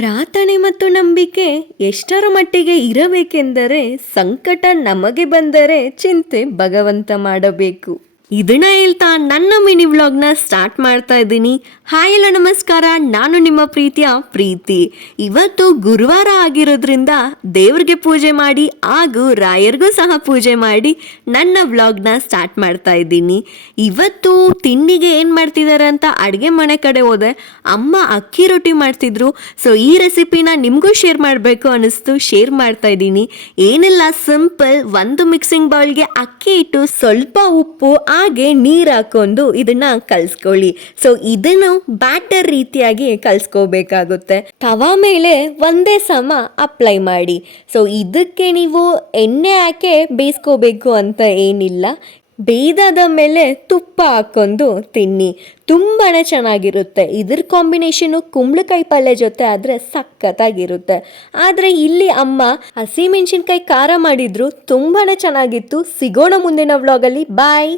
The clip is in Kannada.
ಪ್ರಾರ್ಥನೆ ಮತ್ತು ನಂಬಿಕೆ ಎಷ್ಟರ ಮಟ್ಟಿಗೆ ಇರಬೇಕೆಂದರೆ ಸಂಕಟ ನಮಗೆ ಬಂದರೆ ಚಿಂತೆ ಭಗವಂತ ಮಾಡಬೇಕು. ಇದನ್ನ ಹೇಳ್ತಾ ನನ್ನ ಮಿನಿ ವ್ಲಾಗ್ನ ಸ್ಟಾರ್ಟ್ ಮಾಡ್ತಾ ಇದ್ದೀನಿ. ಹಾಯ್ ಎಲ್ಲ ನಮಸ್ಕಾರ, ನಾನು ನಿಮ್ಮ ಪ್ರೀತಿಯ ಪ್ರೀತಿ. ಇವತ್ತು ಗುರುವಾರ ಆಗಿರೋದ್ರಿಂದ ದೇವ್ರಿಗೆ ಪೂಜೆ ಮಾಡಿ ಹಾಗೂ ರಾಯರ್ಗೂ ಸಹ ಪೂಜೆ ಮಾಡಿ ನನ್ನ ವ್ಲಾಗ್ನ ಸ್ಟಾರ್ಟ್ ಮಾಡ್ತಾ ಇದ್ದೀನಿ. ಇವತ್ತು ತಿಂಡಿಗೆ ಏನು ಮಾಡ್ತಿದ್ದಾರೆ ಅಂತ ಅಡುಗೆ ಮನೆ ಕಡೆ ಹೋದೆ. ಅಮ್ಮ ಅಕ್ಕಿ ರೊಟ್ಟಿ ಮಾಡ್ತಿದ್ರು. ಸೊ ಈ ರೆಸಿಪಿನ ನಿಮಗೂ ಶೇರ್ ಮಾಡಬೇಕು ಅನ್ನಿಸ್ತು, ಶೇರ್ ಮಾಡ್ತಾ ಇದ್ದೀನಿ. ಏನಿಲ್ಲ, ಸಿಂಪಲ್, ಒಂದು ಮಿಕ್ಸಿಂಗ್ ಬೌಲ್ಗೆ ಅಕ್ಕಿ ಇಟ್ಟು ಸ್ವಲ್ಪ ಉಪ್ಪು ಹಾಗೆ ನೀರು ಹಾಕೊಂಡು ಇದನ್ನ ಕಲ್ಸ್ಕೊಳ್ಳಿ. ಸೊ ಇದನ್ನು ಬ್ಯಾಟರ್ ರೀತಿಯಾಗಿ ಕಲ್ಸ್ಕೋಬೇಕಾಗುತ್ತೆ. ತವಾ ಮೇಲೆ ಒಂದೇ ಸಮ ಅಪ್ಲೈ ಮಾಡಿ. ಸೊ ಇದಕ್ಕೆ ನೀವು ಎಣ್ಣೆ ಹಾಕಿ ಬೇಯಿಸ್ಕೋಬೇಕು ಅಂತ ಏನಿಲ್ಲ. ಬೇಯ್ದಾದ ಮೇಲೆ ತುಪ್ಪ ಹಾಕೊಂಡು ತಿನ್ನಿ, ತುಂಬಾ ಚೆನ್ನಾಗಿರುತ್ತೆ. ಇದ್ರ ಕಾಂಬಿನೇಷನು ಕುಂಬಳಕಾಯಿ ಪಲ್ಯ ಜೊತೆ ಆದರೆ ಸಖತ್ತಾಗಿರುತ್ತೆ. ಆದರೆ ಇಲ್ಲಿ ಅಮ್ಮ ಹಸಿಮೆಣಸಿನ್ಕಾಯಿ ಖಾರ ಮಾಡಿದ್ರು, ತುಂಬಾ ಚೆನ್ನಾಗಿತ್ತು. ಸಿಗೋಣ ಮುಂದಿನ ವ್ಲಾಗಲ್ಲಿ. ಬಾಯ್.